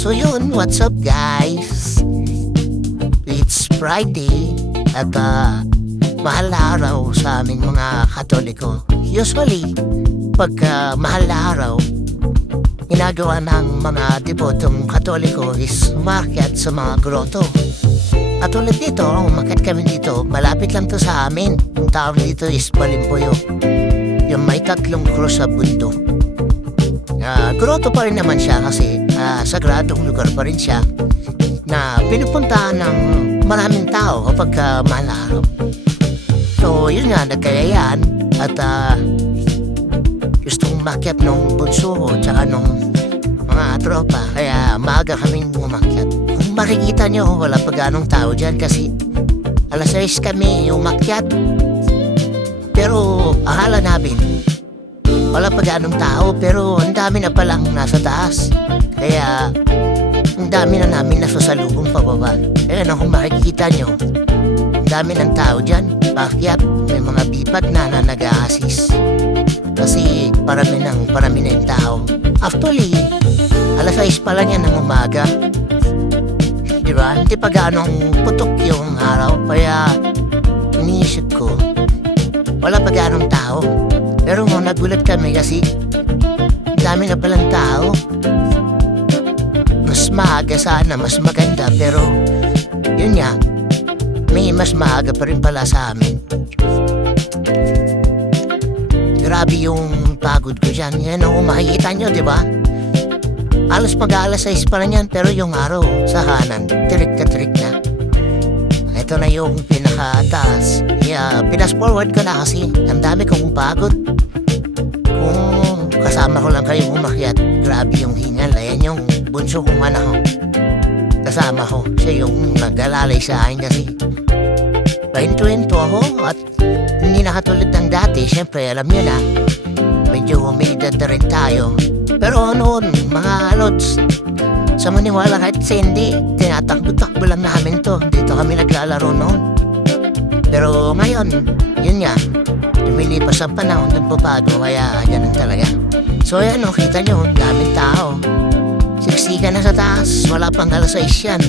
So yun, what's up guys? It's Friday at mahal na araw sa aming mga Katoliko. Usually, pagka mahal na araw, ginagawa ng mga debotong Katoliko is umakyat sa mga groto. At ulit dito, umakyat kami dito, malapit lang to sa amin. Yung tawag dito is Balimboyo. Yung may tatlong krus sa bundok. Groto pa rin naman siya kasi sagradong lugar pa rin siya na pinupuntahan ng maraming tao kapag mahal na araw. So yun nga, nagkayayaan at gustong makyat nung bunso ko tsaka nung mga tropa, kaya maaga kaming umakyat. Kung makikita nyo, wala pa ganong tao dyan kasi alas 6 kami umakyat. Pero akala namin wala pa ganong tao, pero ang dami na palang nasa taas. Kaya ang dami na namin nasusalubong pababa. Kaya kung makikita nyo, ang dami ng tao dyan. Pakyat, may mga bipat na nag-a-assist. Kasi parami na yung tao. Actually, alas 6 pa lang yan ng umaga. Diba? Hindi pa ganong putok yung araw. Kaya iniisip ko, wala pa ganong tao. Pero nagulat kami kasi dami na palang tao. Mas maaga sana, mas maganda. Pero yun nga, may mas maaga pa rin pala sa amin. Grabe yung pagod ko dyan. Yan kung makikita nyo, diba? Alas mag-alas 6 pa lang yan. Pero yung araw sa kanan, trick na. Ito na yung pinakataas. Kaya pinas-forward ko na kasi ang dami kong pagod. Kung kasama ko lang kayo umakyat, grabe yung hingal. Ayan yung bunso kong anak ko. Kasama ko, siya yung nag-alalay sa akin kasi pahinto-hinto ako at hindi nakatulad ng dati. Siyempre, alam nyo na, medyo umidad na rin tayo. Pero noon, mga lods, sa maniwala kahit sa hindi, tinatakbo-takbo lang namin to. Dito kami naglalaro noon. Pero ngayon, yun nga, lumilipas ang panahon, nagbabago, kaya ganun talaga. So ayan kita nyo, daming tao. Siksika na sa taas, wala pang alas 6 yan.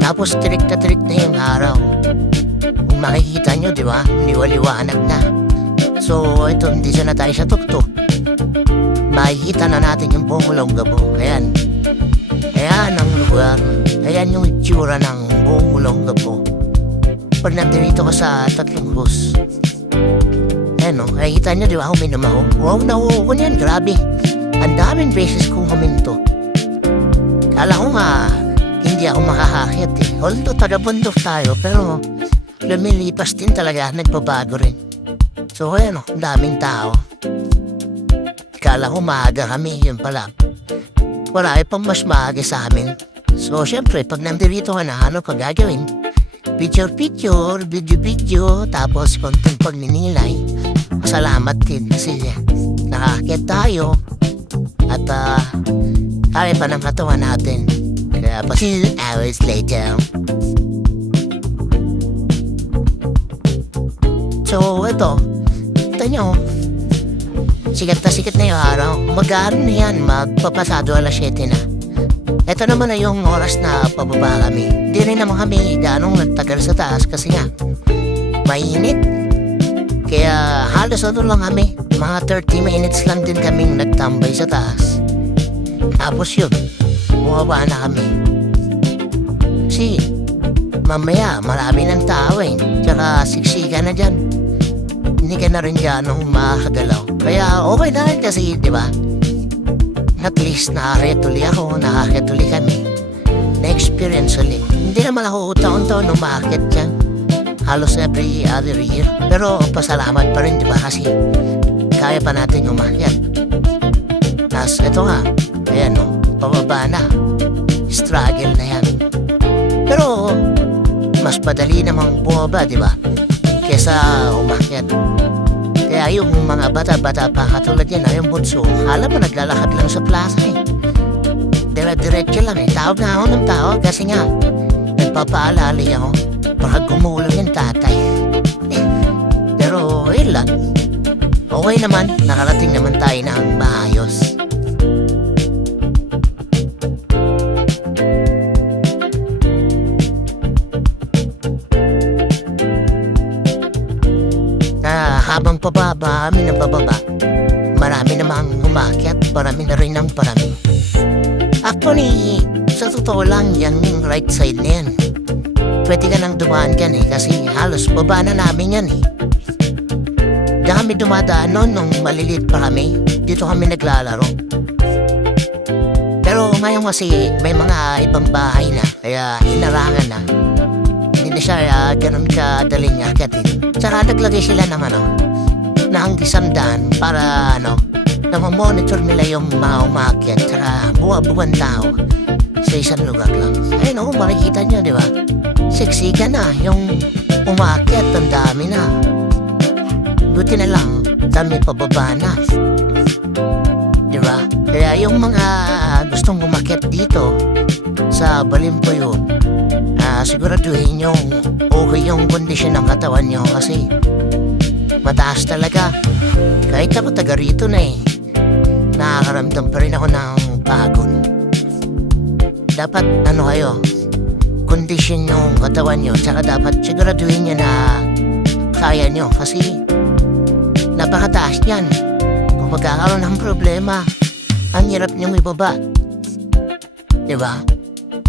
Tapos trick na yung araw. Kung makikita nyo, di ba, liwaliwanag na. So ito, hindi siya na tayo sa tuktok. Makikita na natin yung buong Olongapo. Ayan. Ayan ang lugar. Ayan yung itsura ng buong Olongapo. Pag nandito ka sa tatlong krus, ayan nakikita nyo, di ba, huminom ako. Wow, nauuko niyan, grabe. Ang daming beses kong huminto. Kala ko nga, hindi ako makakakit eh. Although taga-bundok tayo, pero lumilipas din talaga, nagbabago rin. So ayan ang daming tao. Kala ko maaga kami, yun pala. Wala pang mas maaga sa amin. So syempre, pag nandito ka na, ano pa gagawin? Picture, video, tapos konting pagninilay. Salamat din kasi nakakit tayo. At kaya pa ng katawan natin. Kaya pa 2 hours later. So ito nyo, sikat na yung araw. Mag-aaral na yan, magpapasado alas 7 na. Ito naman na yung oras na pababa kami. Hindi rin naman kami ganong nagtagal sa taas kasi nga mainit. Kaya halos lang kami, mga 30 minutes lang din kaming nagtambay sa taas. Tapos yun, bumaba na kami. Kasi mamaya marami ng tao eh. Tsaka siksika na dyan. Hindi ka na rin ganong makakagalaw. Kaya okay na rin kasi, di ba? At least nakakituli ako, nakakituli kami. Na-experience ulit. Hindi naman ako taon-taon umakit dyan. Halos every other year. Pero pasalamat pa rin, di ba? Kasi kaya pa natin umakyat. Tapos ito nga, ayan pababa na. Struggle na yan. Pero mas padali namang bumaba, di ba? Kesa umakyat. Kaya yung mga bata-bata pa katulad yan, yung bunso, alam mo naglalakad lang sa plaza eh. Dire-diretso lang eh. Tawag na ako ng tawag kasi nga nagpapaalali ako. Baka gumulong yung tatay. Pero yun lang. Okay naman, nakarating naman tayo ng maayos. habang pababa kami ng pababa, marami namang umakyat, marami na rin ang parami. Actually, sa totoo lang, yan yung right side na yan. Pwede ka nang dumaan yan kasi halos baba na namin yan Diyan kami dumadaan noon nung maliliit pa kami. Dito kami naglalaro. Pero ngayon kasi may mga ibang bahay na, kaya inarangan na. Hindi na siya ganun kadaling akitin. Tsaka naglagay sila ng ng isang daan para namamonitor nila yung mga umakyat. Tsaka buwan tao sa isang lugar lang. Ayun makikita nyo, di ba? Siksika na yung umakyat, ang dami na. Buti na lang, dami pababa na. Diba? Kaya yung mga gustong umakyat dito sa Balimpoyo, siguraduhin yung okay yung kondisyon ng katawan nyo kasi mataas talaga. Kahit ako taga rito na nakakaramdam pa rin ako ng pagod. Dapat kayo, kondisyon yung katawan nyo, tsaka dapat siguraduhin nyo na kaya nyo kasi napakataas yan. Kung magkakaroon ng problema, ang hirap niyong ibaba. Diba?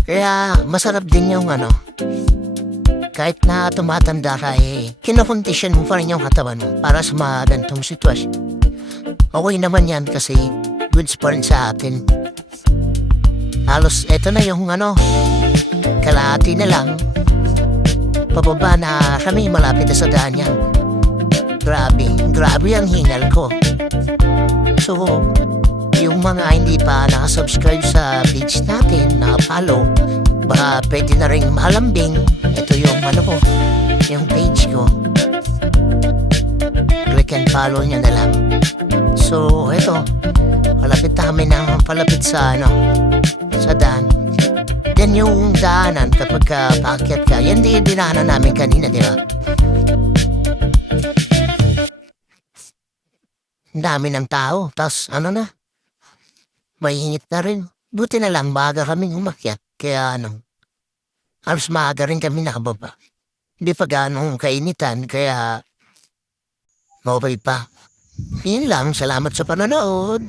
Kaya masarap din yung kahit na tumatanda ka kinokondisyon mo pa rin yung katawan mo para sa mga ganitong sitwasyon. Okay naman yan kasi goods pa rin sa atin. Halos eto na yung kalahati na lang. Pababa na kami, malapit na sa daan yan. Grabe ang hingal ko. So, yung mga hindi pa nakasubscribe sa page natin, na-follow, baka pwede na rin malambing. Ito yung yung page ko. Click and follow nyo na lang. So, ito, palapit namin ng palapit sa sa daan. Yan yung daanan kapag paakyat ka. Yan din dinaanan namin kanina, di ba? Dami ng tao, tapos mahingit na rin. Buti na lang, maaga kaming umakyat. Kaya halos maaga rin kami nakababa. Hindi pa ganong kainitan, kaya okay pa. Yun lang, salamat sa panonood.